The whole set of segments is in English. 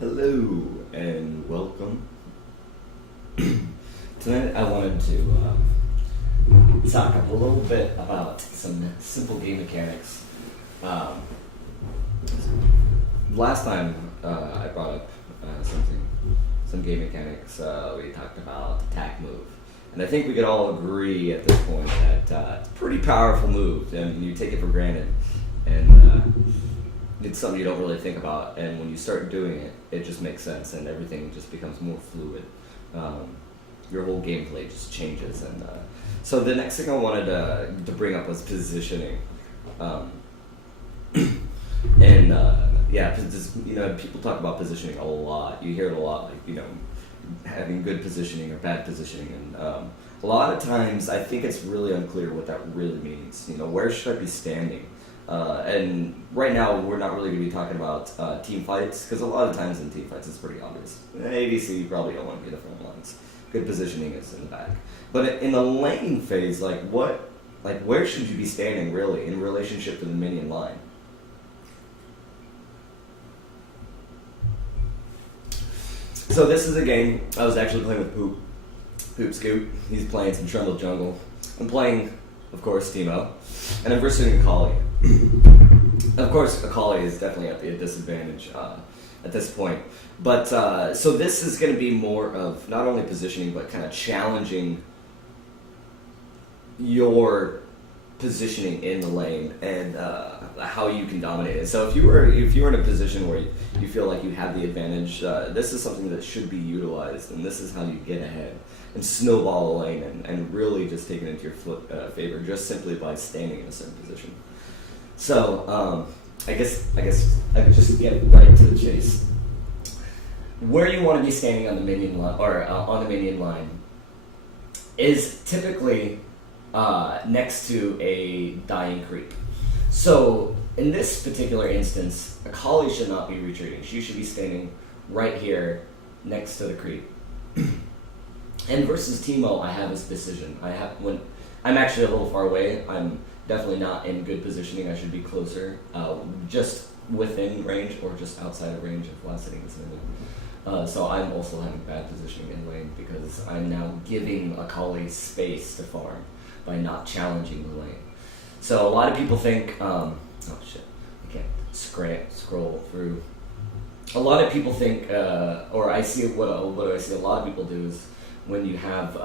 Hello and welcome. Tonight I wanted to talk a little bit about some simple game mechanics. Last time I brought up some game mechanics. We talked about attack move, and I think we could all agree at this point that it's a pretty powerful move, and you take it for granted, and it's something you don't really think about. And when you start doing it, it just makes sense, and everything just becomes more fluid. Your whole gameplay just changes, and so the next thing I wanted to bring up was positioning. People talk about positioning a lot. You hear it a lot, like, having good positioning or bad positioning, and a lot of times I think it's really unclear what that really means. Where should I be standing? And right now we're not really going to be talking about team fights, because a lot of times in team fights it's pretty obvious. In ADC you probably don't want to be in the front lines. Good positioning is in the back. But in the lane phase, where should you be standing really in relationship to the minion line? So this is a game I was actually playing with Poop Scoop. He's playing some Trundle Jungle. I'm playing, of course, Teemo, and I'm versing Akali. Of course, Akali is definitely at the disadvantage at this point. But so this is going to be more of not only positioning, but kind of challenging your positioning in the lane and how you can dominate it. So if you were in a position where you feel like you have the advantage, this is something that should be utilized, and this is how you get ahead and snowball a lane and really just take it into your favor just simply by standing in a certain position. So I guess I could just get right to the chase. Where you want to be standing on the minion line, or on the minion line, is typically next to a dying creep. So in this particular instance, Akali should not be retreating. She should be standing right here next to the creep. And versus Teemo, I have this decision. When I'm actually a little far away, I'm definitely not in good positioning. I should be closer, just within range or just outside of range of last hitting this minion. So I'm also having bad positioning in lane because I'm now giving Akali space to farm by not challenging the lane. So a lot of people think, oh shit, I can't scroll through. A lot of people think, or I see what do I see? A lot of people do is when you have,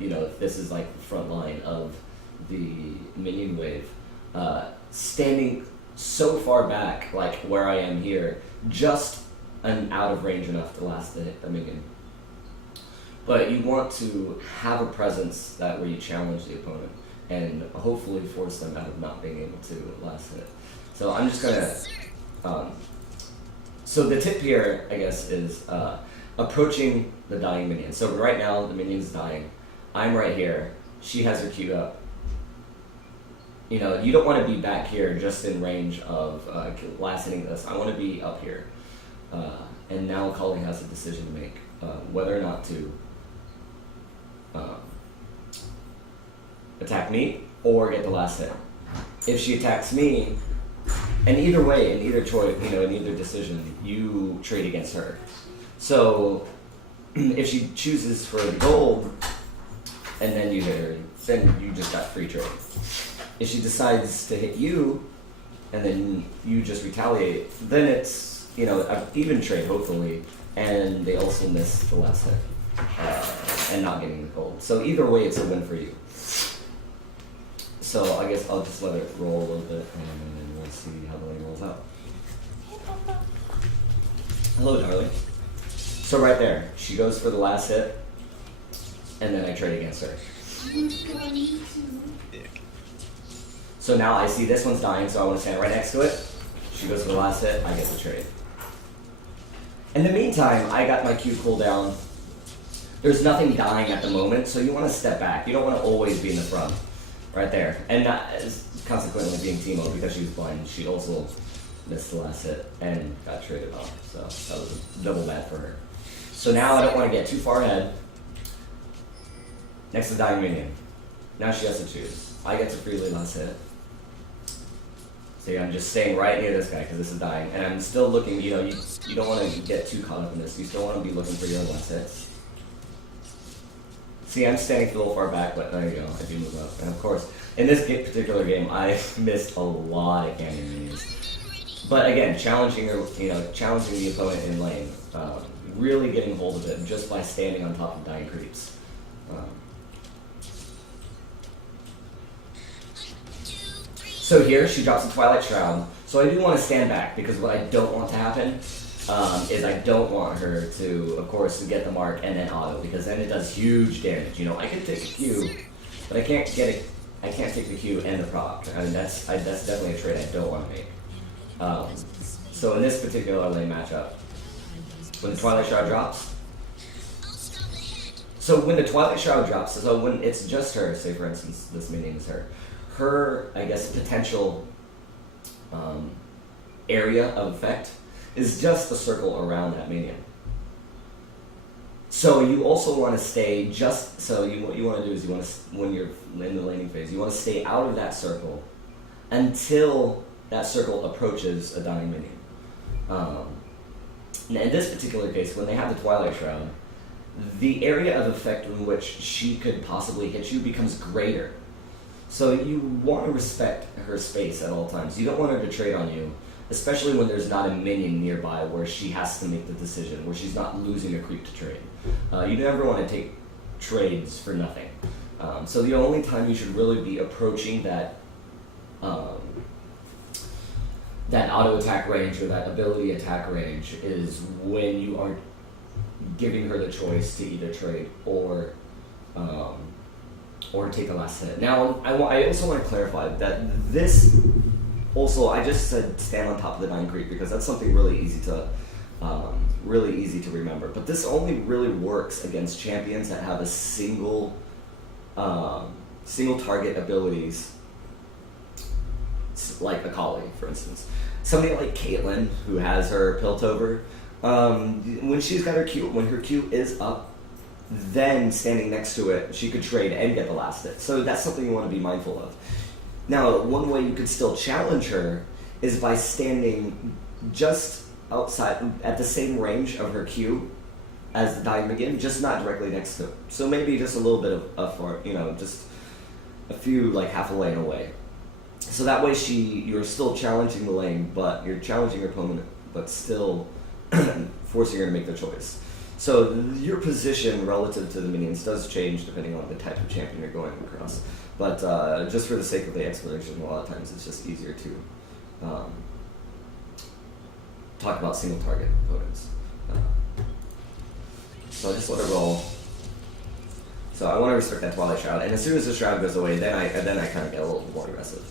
if this is like the front line of the minion wave, standing so far back, like where I am here, just out of range enough to last hit the minion. But you want to have a presence that where you challenge the opponent and hopefully force them out of not being able to last hit. So I'm just gonna. So the tip here, I guess, is approaching the dying minion. So right now the minion's dying. I'm right here. She has her Q up. You don't want to be back here just in range of last hitting this. I want to be up here. And now Akali has a decision to make, whether or not to attack me or get the last hit. If she attacks me, and either way, in either choice, in either decision, you trade against her. So if she chooses for the gold, and then you hit her, then you just got free trade. If she decides to hit you, and then you just retaliate, then it's an even trade hopefully, and they also miss the last hit and not getting the gold. So either way, it's a win for you. So I guess I'll just let it roll a little bit, and then we'll see how the lane rolls out. Hello, darling. So right there, she goes for the last hit, and then I trade against her. So now I see this one's dying, so I want to stand right next to it. She goes for the last hit, I get the trade. In the meantime, I got my Q cooldown. There's nothing dying at the moment, so you want to step back. You don't want to always be in the front. Right there. And consequently being Teemo, because she was blind, she also missed the last hit and got traded off. So that was double bad for her. So now I don't want to get too far ahead. Next to dying minion. Now she has to choose. I get to freely last hit. See, I'm just staying right near this guy because this is dying, and I'm still looking. You know, you don't want to get too caught up in this. You still want to be looking for your last hits. See, I'm standing a little far back, but there you go. I do move up, and of course, in this particular game, I missed a lot of canyon minions. But again, challenging the opponent in lane, really getting hold of it just by standing on top of dying creeps. So here, she drops a Twilight Shroud. So I do want to stand back, because what I don't want to happen is I don't want her to, of course, to get the mark and then auto, because then it does huge damage. You know, I can take a Q, but I can't get it. I can't take the Q and the proc. I mean, that's definitely a trade I don't want to make. So in this particular lane matchup, when the Twilight Shroud drops, so when the Twilight Shroud drops, so when it's just her, say for instance, this minion is her, I guess, potential area of effect is just the circle around that minion. So you also want to stay just, so what you want to do is you want to, when you're in the laning phase, you want to stay out of that circle until that circle approaches a dying minion. Now in this particular case, when they have the Twilight Shroud, the area of effect in which she could possibly hit you becomes greater. So you want to respect her space at all times. You don't want her to trade on you, especially when there's not a minion nearby where she has to make the decision, where she's not losing a creep to trade. You never want to take trades for nothing. So the only time you should really be approaching that that auto attack range or that ability attack range is when you are giving her the choice to either trade or take a last hit. Now, I also want to clarify that this also, I just said stand on top of the dying creep because that's something really easy to remember. But this only really works against champions that have a single target abilities, like Akali, for instance. Somebody like Caitlyn, who has her Piltover, when she's got her Q, when her Q is up, then standing next to it, she could trade and get the last hit. So that's something you want to be mindful of. Now, one way you could still challenge her is by standing just outside, at the same range of her Q as the dying minion, just not directly next to it. So maybe just a little bit of just a few, like half a lane away. So that way you're still challenging the lane, but you're challenging your opponent, but still forcing her to make the choice. So your position relative to the minions does change depending on the type of champion you're going across. But just for the sake of the explanation, a lot of times it's just easier to talk about single target opponents. So I just let it roll. So I want to restrict that Twilight Shroud, and as soon as the Shroud goes away, then I kind of get a little more aggressive.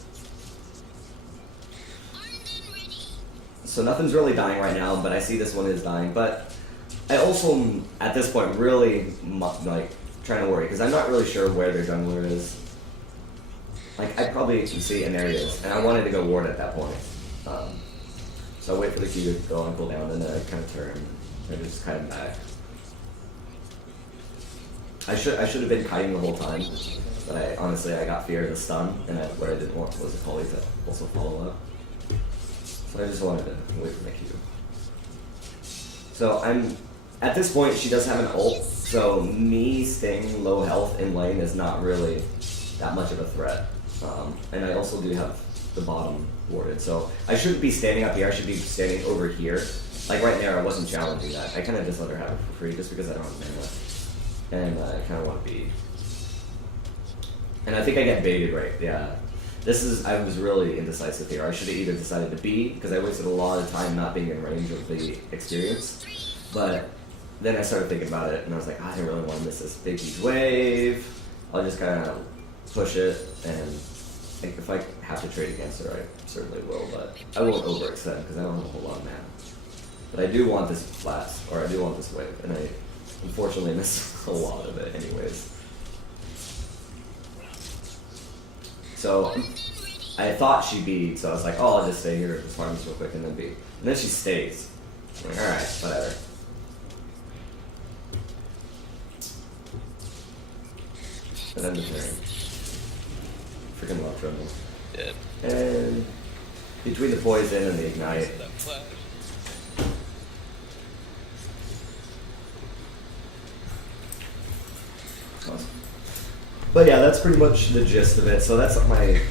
So nothing's really dying right now, but I see this one is dying. But I also, at this point, really like trying to worry because I'm not really sure where their jungler is. Like I probably can see, and there he is, and I wanted to go ward at that point. So I wait for the Q to go on cooldown, and then I kind of turn and just kite him back. I should have been kiting the whole time, but I got fear of the stun, and what I didn't want was a Polly to also follow up. So I just wanted to wait for my Q. So at this point, she does have an ult, so me staying low health in lane is not really that much of a threat. And I also do have the bottom warded, so I shouldn't be standing up here, I should be standing over here. Like right there, I wasn't challenging that. I kind of just let her have it for free just because I don't have mana. And I kind of want to be... And I think I get baited right, yeah. I was really indecisive here. I should have either decided to B, because I wasted a lot of time not being in range of the experience. But then I started thinking about it, and I was like, I didn't really want to miss this big huge wave. I'll just kind of push it, and if I have to trade against her, I certainly will, but I won't overextend, because I don't have a whole lot of mana. But I do want this blast, or I do want this wave, and I unfortunately missed a lot of it anyways. So I thought she'd be, so I was like, oh, I'll just stay here, just farm this real quick, and then B. And then she stays. I'm like, alright, whatever. And then the turn. Freaking love trouble. Yeah. And Between the poison and the ignite. Awesome. But yeah, that's pretty much the gist of it. So that's my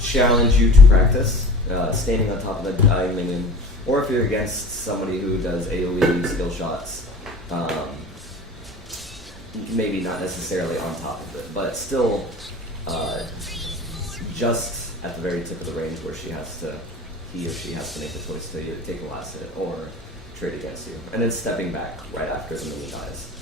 challenge you to practice. Standing on top of the dying minion. Or if you're against somebody who does AoE skill shots, maybe not necessarily on top of it, but still just at the very tip of the range where he or she has to make the choice to either take the last hit or trade against you. And then stepping back right after the minion dies.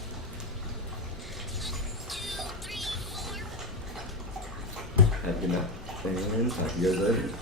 Have a good night. And you're good.